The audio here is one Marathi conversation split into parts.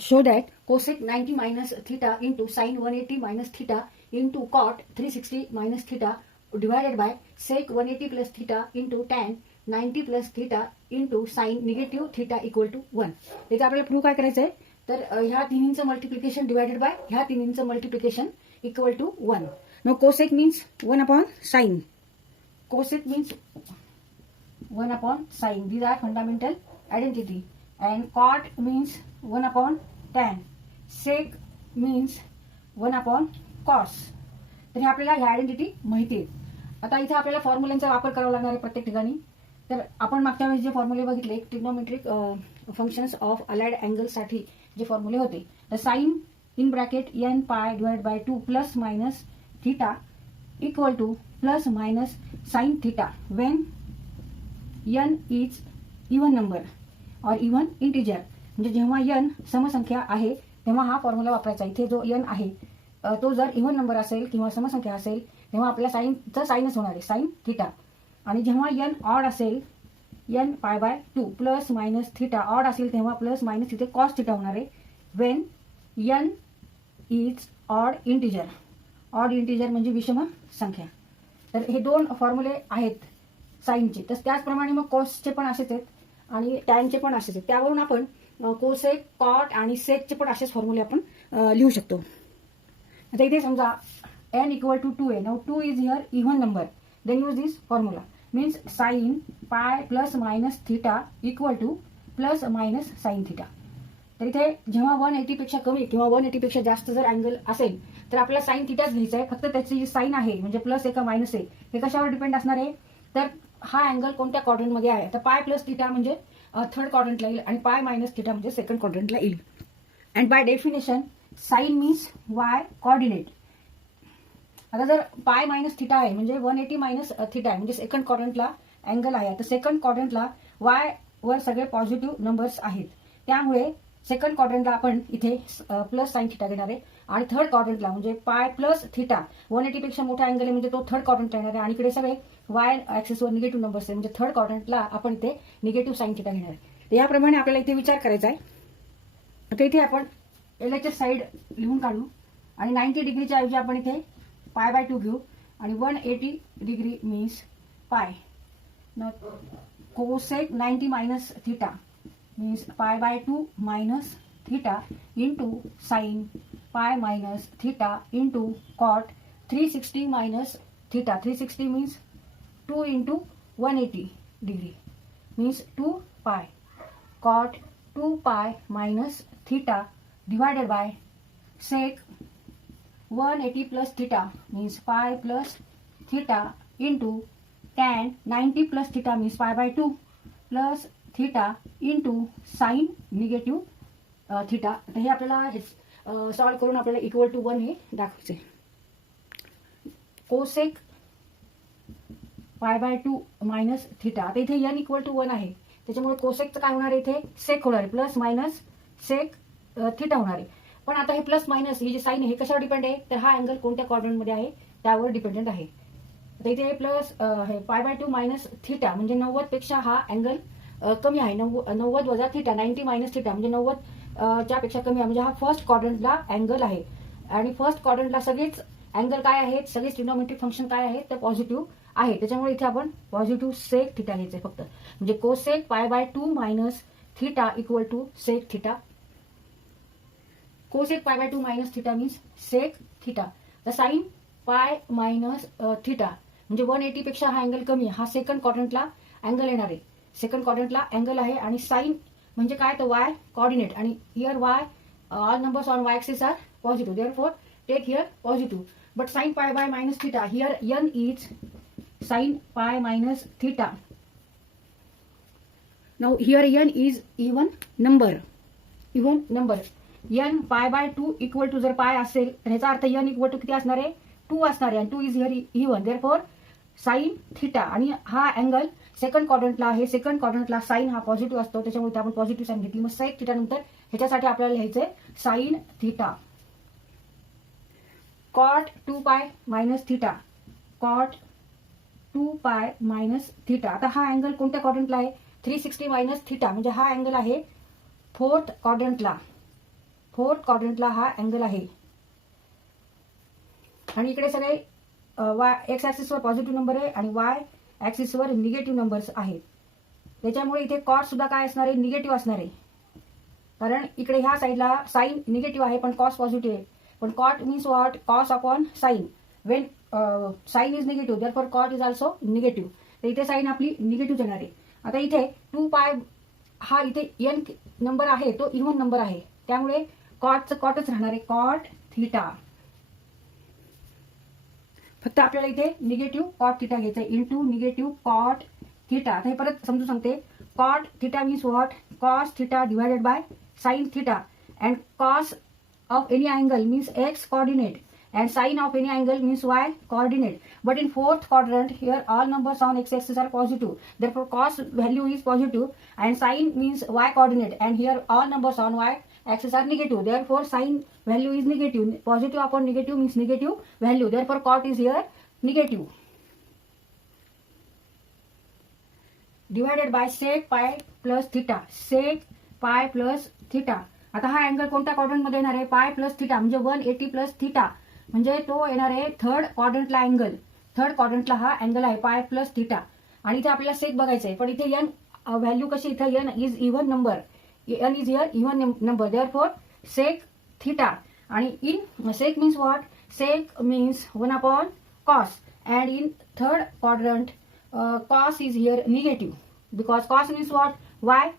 show that cosec 90 minus theta into sin 180 minus theta into cot 360 minus theta divided by sec 180 plus theta into tan 90 plus theta into sin negative theta equal to 1. त्याचं आपल्याला प्रूव्ह काय करायचं आहे तर ह्या तिन्हींचं मल्टिप्लिकेशन डिवायडेड बाय ह्या तिन्हींचं multiplication equal to 1. Now cosec means 1 upon sine. Cosec means 1 upon sin. These are fundamental identity. And cot means 1 upon tan. Sec means 1 upon cos. तर हे आपल्याला ह्या आयडेंटिटी माहिती आहे. आता इथे आपल्याला फॉर्म्युलांचा वापर करावा लागणार आहे प्रत्येक ठिकाणी. तर आपण मागच्या वेळेस जे फॉर्म्युले बघितले ट्रिग्नोमेट्रिक फंक्शन्स ऑफ अलाइड अँगल्ससाठी जे फॉर्म्युले होते तर sine in bracket n pi divide by 2 plus minus theta equal to plus minus sine theta when n is even number और इवन इंटिजर. म्हणजे जेव्हा n समसंख्या आहे तेव्हा हा फॉर्म्युला वापरायचा. इथे जो n आहे तो जर इवन नंबर असेल किंवा समसंख्या असेल तेव्हा आपल्या साइनचं साइनच होणार आहे साइन थीटा. आणि जेव्हा n ऑड असेल n pi by 2 plus minus theta odd असेल तेव्हा प्लस मायनस तिथे कॉस थीटा होणार आहे Wien n is odd integer. Odd integer म्हणजे विषम संख्या. तर हे दोन फॉर्म्युले आहेत साईनचे. तर त्याचप्रमाणे मग कॉसचे पण असेच आहेत आणि टॅनचे पण असेच आहेत. त्यावरून आपण कोसेक कॉट आणि सेकचे पण असेच फॉर्म्युले आपण लिहू शकतो. आता इथे समजा n इक्वल टू 2 आहे. Now 2 is here even number then use this formula means sine pi plus minus theta equal to plus minus sine theta. तर इथे जेव्हा 180 पेक्षा कमी किंवा 180 पेक्षा जास्त जर अँगल असेल तर आपल्याला साइन थीटाच घ्यायचा आहे. फक्त त्याची जी साइन आहे म्हणजे प्लस आहे का मायनस आहे हे कशावर डिपेंड असणार आहे तर हा अँगल कोणत्या क्वाड्रंटमध्ये आहे. तर पाय प्लस थीटा म्हणजे थर्ड क्वाड्रंटला येईल आणि पाय मायनस थीटा म्हणजे सेकंड क्वाड्रंटला येईल. And by definition sine means y coordinate. आता जर पाय मायनस थीटा आहे म्हणजे 180 मायनस थीटा आहे म्हणजे सेकंड क्वाड्रंटला अँगल आहे. तर सेकंड क्वाड्रंटला वाय वर सगळे पॉझिटिव्ह नंबर्स आहेत. त्यामुळे सेकंड क्वाड्रंटला आपण इथे प्लस साइन थीटा घेणार आहे आणि थर्ड क्वाड्रंटला म्हणजे पाय प्लस थीटा 180 पेक्षा मोठा अँगल आहे म्हणजे तो थर्ड क्वाड्रंट येणार आहे आणि इकडे सगळे वाय ऍक्सिसवर निगेटिव्ह नंबर्स आहे म्हणजे थर्ड क्वाड्रंटला आपण इथे निगेटिव्ह साइन थीटा घेणार आहे. याप्रमाणे आपल्याला इथे विचार करायचा आहे. आता इथे आपण LHS साइड लिहून काढू आणि 90 डिग्रीच्या ऐवजी आपण इथे पाय बाय 2 घेऊ आणि 180 डिग्री मीन्स पाय. Cosec 90 minus theta means pi by 2 minus theta into sin pi minus theta into cot 360 minus theta. 360 means 2 into 180 degree means 2 pi cot 2 pi minus theta divided by sec 180 plus theta means pi plus theta into tan 90 plus theta means pi by 2 plus theta into sine negative theta. आता हे आपल्याला सॉल्व करून आपल्याला इक्वल टू 1 हे दाखवायचे. Cosec pi by 2 minus theta. आता इथे n इक्वल टू 1 आहे त्याच्यामुळे कोसेकचं काय होणार आहे इथे सेक होणार आहे प्लस मायनस सेक थीटा होणार आहे. पण आता हे प्लस मायनस ही जी साइन आहे हे कशावर डिपेंड आहे तर हा अँगल कोणत्या क्वाड्रंटमध्ये आहे त्यावर डिपेंडेंट आहे. आता इथे प्लस पाय बाय 2 मायनस थीटा म्हणजे 90 पेक्षा हा अँगल कमी आहे. 90 वजा थीटा 90 मायनस थीटा म्हणजे 90 च्या पेक्षा कमी आहे म्हणजे हा फर्स्ट क्वाड्रंटला अँगल आहे. आणि फर्स्ट क्वाड्रंटला सगळेच अँगल काय आहेत सगळेच ट्रिग्नोमेट्रिक फंक्शन काय आहेत तर पॉझिटिव्ह आहे. त्याच्यामुळे इथे आपण पॉझिटिव्ह सेक थीटा घ्यायचं आहे फक्त. म्हणजे cosec pi by 2 minus theta equal to sec theta. Cosec pi by 2 minus theta means sec theta. तर साइन पाय मायनस थीटा म्हणजे 180 पेक्षा हा अँगल कमी आहे. हा सेकंड क्वाड्रंटला अँगल येणार आहे. सेकंड क्वाड्रंटला अँगल आहे आणि साइन म्हणजे काय तर वाय कॉर्डिनेट आणि here y all numbers on y axis are positive therefore take here positive. But sine pi by minus theta here n is sine pi minus theta. Now here n is even number. Even number n pi by 2 equal to जर पाय असेल तर ह्याचा अर्थ n इक्वल टू किती असणार आहे 2 असणार आहे आणि 2 is here even therefore sine theta. आणि हा अँगल सेकंड क्वाड्रंटला आहे. सेकंड क्वाड्रंटला साइन हा पॉझिटिव्ह असतो त्याच्यामुळे आपण पॉझिटिव्ह साइन घेतली. मग सेक थीटा नंतर ह्याच्यासाठी आपल्याला लिहायचंय साइन थीटा. कॉट 2 पाय मायनस थीटा कॉट 2 पाय मायनस थीटा. आता हा अँगल कोणत्या क्वाड्रंटला आहे 360 मायनस थीटा म्हणजे हा अँगल आहे फोर्थ क्वाड्रंटला. फोर्थ क्वाड्रंटला हा अँगल आहे आणि इकडे सगळे एक्स ॲक्सिसवर पॉझिटिव्ह नंबर आहे आणि वाय ॲक्सिसवर निगेटिव्ह नंबर्स आहेत. त्याच्यामुळे इथे कॉट सुद्धा काय असणार आहे, निगेटिव्ह असणार आहे. कारण इकडे ह्या साईडला साईन निगेटिव्ह आहे पण कॉस पॉझिटिव्ह आहे. पण cot means what, cos upon sine. When sine is negative therefore cot is also negative. तर इथे साईन आपली निगेटिव्ह येणार आहे. आता इथे 2π हा इथे एन नंबर आहे तो इव्हन नंबर आहे, त्यामुळे कॉटच राहणार आहे, कॉट थिटा. फक्त आपल्याला इथे निगेटिव्ह कॉट थिटा घ्यायचं आहे इंटू निगेटिव्ह कॉट थिटा. आता हे परत समजून सांगते. Cot theta means what, cos theta divided by sine theta. And cos of any angle means x coordinate and sine of any angle means y coordinate. But in fourth quadrant here all numbers on x axis are positive, therefore cos value is positive and sine means y coordinate, and here all numbers on y axis are negative, therefore sine value is negative. Positive upon negative means negative value, therefore cot is here negative. Divided by sec pi plus theta, sec pi plus theta. आता हा अँगल कोणत्या क्वाड्रंट मध्ये येणार आहे, पाय प्लस थिटा म्हणजे 180 प्लस थिटा, म्हणजे तो येणार आहे थर्ड क्वाड्रंटला अँगल. थर्ड क्वाड्रंटला हा अँगल आहे पाय प्लस थिटा. आणि इथे आपल्याला सेक बघायचं आहे, पण इथे एन व्हॅल्यू कशी, इथे n is even number, n is here even number, therefore sec theta. आणि in sec means what, sec means 1 upon cos. And in third quadrant cos is here negative, because cos means what, y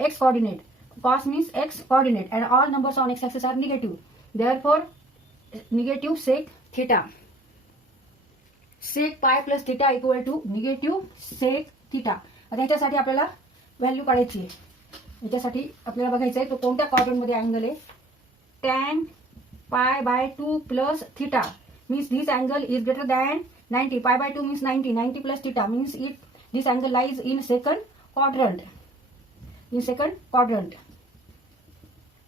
x coordinate. Cos means x coordinate and all numbers on x axis are negative. Therefore, negative sec theta. Sec pi plus theta equal to negative sec theta. आता याच्यासाठी आपल्याला व्हॅल्यू काढायची आहे. याच्यासाठी आपल्याला बघायचं आहे तो कोणत्या क्वाड्रंट मध्ये अँगल आहे. tan pi by 2 plus theta means this angle is greater than 90. Pi by 2 means 90. 90 plus theta means this angle lies in second quadrant. In second quadrant.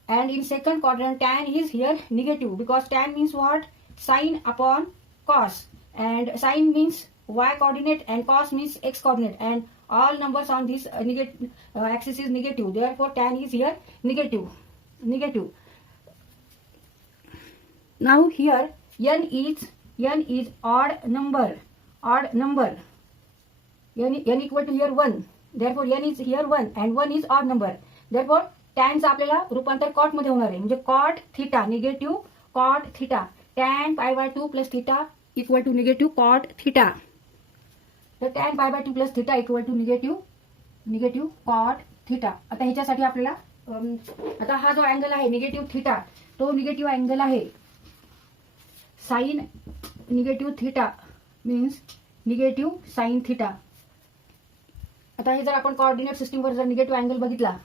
And in second quadrant tan is here negative, because tan means what, sine upon cos, and sine means y coordinate and cos means x coordinate, and all numbers on this axis is negative, therefore tan is here negative. Now here n is odd number, n equal to here 1, therefore n is here 1 and 1 is odd number, therefore टॅनचं आपल्याला रूपांतर कॉट मध्ये होणार आहे, म्हणजे cot theta negative cot theta. Tan pi by 2 plus theta equal to negative cot theta. तर tan pi by 2 plus theta equal to negative cot theta. आता ह्याच्यासाठी आपल्याला आता हा जो अँगल आहे निगेटिव्ह थिटा, तो निगेटिव्ह अँगल आहे. Sine negative theta means negative sine theta. आता हे जर आपण कोऑर्डिनेट सिस्टीमवर जर निगेटिव्ह अँगल बघितला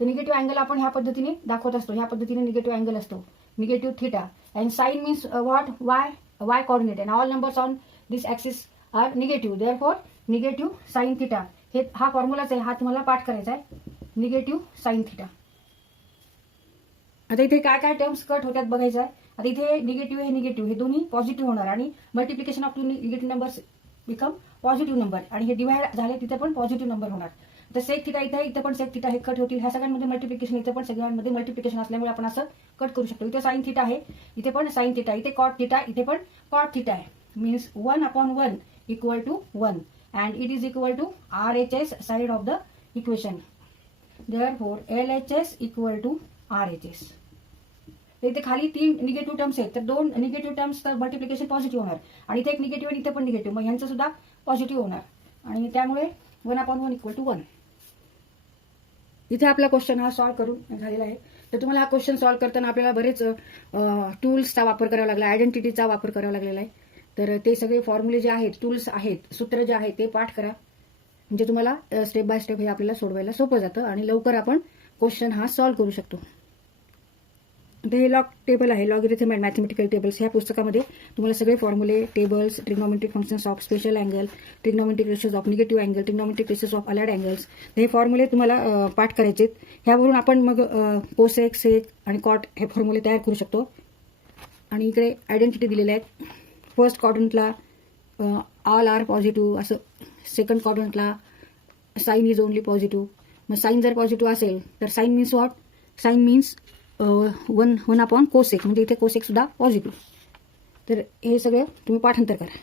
तर निगेटिव्ह अँगल आपण ह्या पद्धतीने दाखवत असतो, ह्या पद्धतीने निगेटिव्ह अँगल असतो, negative theta. And sine means what, y coordinate, and all numbers on this axis are negative, therefore negative sine theta. हे हा फॉर्म्युलाच आहे, हा तुम्हाला पाठ करायचा आहे, निगेटिव्ह साइन थिटा. आता इथे काय काय टर्म्स कट होत्यात बघायचं आहे. आता इथे निगेटिव्ह हे निगेटिव्ह हे दोन्ही पॉझिटिव्ह होणार आणि multiplication of two negative numbers become positive number, आणि हे डिवाइड झाले तिथे पण पॉझिटिव्ह नंबर होणार. तर सेक थिटा इथे पण सेक थिटा हे कट होतील. ह्या सगळ्यांमध्ये मल्टिप्लिकेशन, इथे पण सगळ्यांमध्ये मल्टिप्लिकेशन असल्यामुळे आपण असं कट करू शकतो. इथे साइन थिटा आहे, इथे पण साइन थिटा, इथे कॉट थिटा, इथे पण कॉट थिटा आहे. Means 1 upon 1 equal to 1 and it is equal to RHS side of the equation. Therefore LHS equal to RHS. इथे खाली 3 निगेटिव्ह टर्म्स आहेत, तर 2 निगेटिव्ह टर्म्स तर मल्टिप्लिकेशन पॉझिटिव्ह होणार, आणि इथे एक निगेटिव्ह आणि इथे पण निगेटिव्ह, मग ह्यांचं सुद्धा पॉझिटिव्ह होणार, आणि त्यामुळे 1 अपॉन 1 इक्वल टू 1. इथे आपला क्वेश्चन हा सॉल्व्ह करून झालेला आहे. तर तुम्हाला हा क्वेश्चन सॉल्व्ह करताना आपल्याला बरेच टूल्सचा वापर करावा लागला, आयडेंटिटीचा वापर करावा लागलेला आहे. तर ते सगळे फॉर्म्युले जे आहेत, टूल्स आहेत, सूत्र जे आहेत ते पाठ करा, म्हणजे तुम्हाला स्टेप बाय स्टेप हे आपल्याला सोडवायला सोपं जातं आणि लवकर आपण क्वेश्चन हा सॉल्व्ह करू शकतो. तर हे लॉग टेबल आहे, लॉगरिथम अँड मॅथमेटिकल टेबल्स. ह्या पुस्तकामध्ये तुम्हाला सगळे फॉर्म्युले, tables, trigonometric functions of special angle, trigonometric ratios of negative angle, trigonometric ratios of allied angles, हे फॉर्म्युले तुम्हाला पाठ करायचे. ह्यावरून आपण मग कोसेक, सेक आणि कॉट हे फॉर्म्युले तयार करू शकतो. आणि इकडे आयडेंटिटी दिलेल्या आहेत. फर्स्ट क्वाड्रंटला ऑल आर पॉझिटिव्ह असं, सेकंड क्वाड्रंटला साइन इज ओनली पॉझिटिव्ह, मग साईन जर पॉझिटिव्ह असेल तर sine means what, sine means 1 upon cosec, म्हणजे इथे कोसेक सुद्धा पॉझिटिव्ह. तर हे सगळं तुम्ही पाठांतर करा.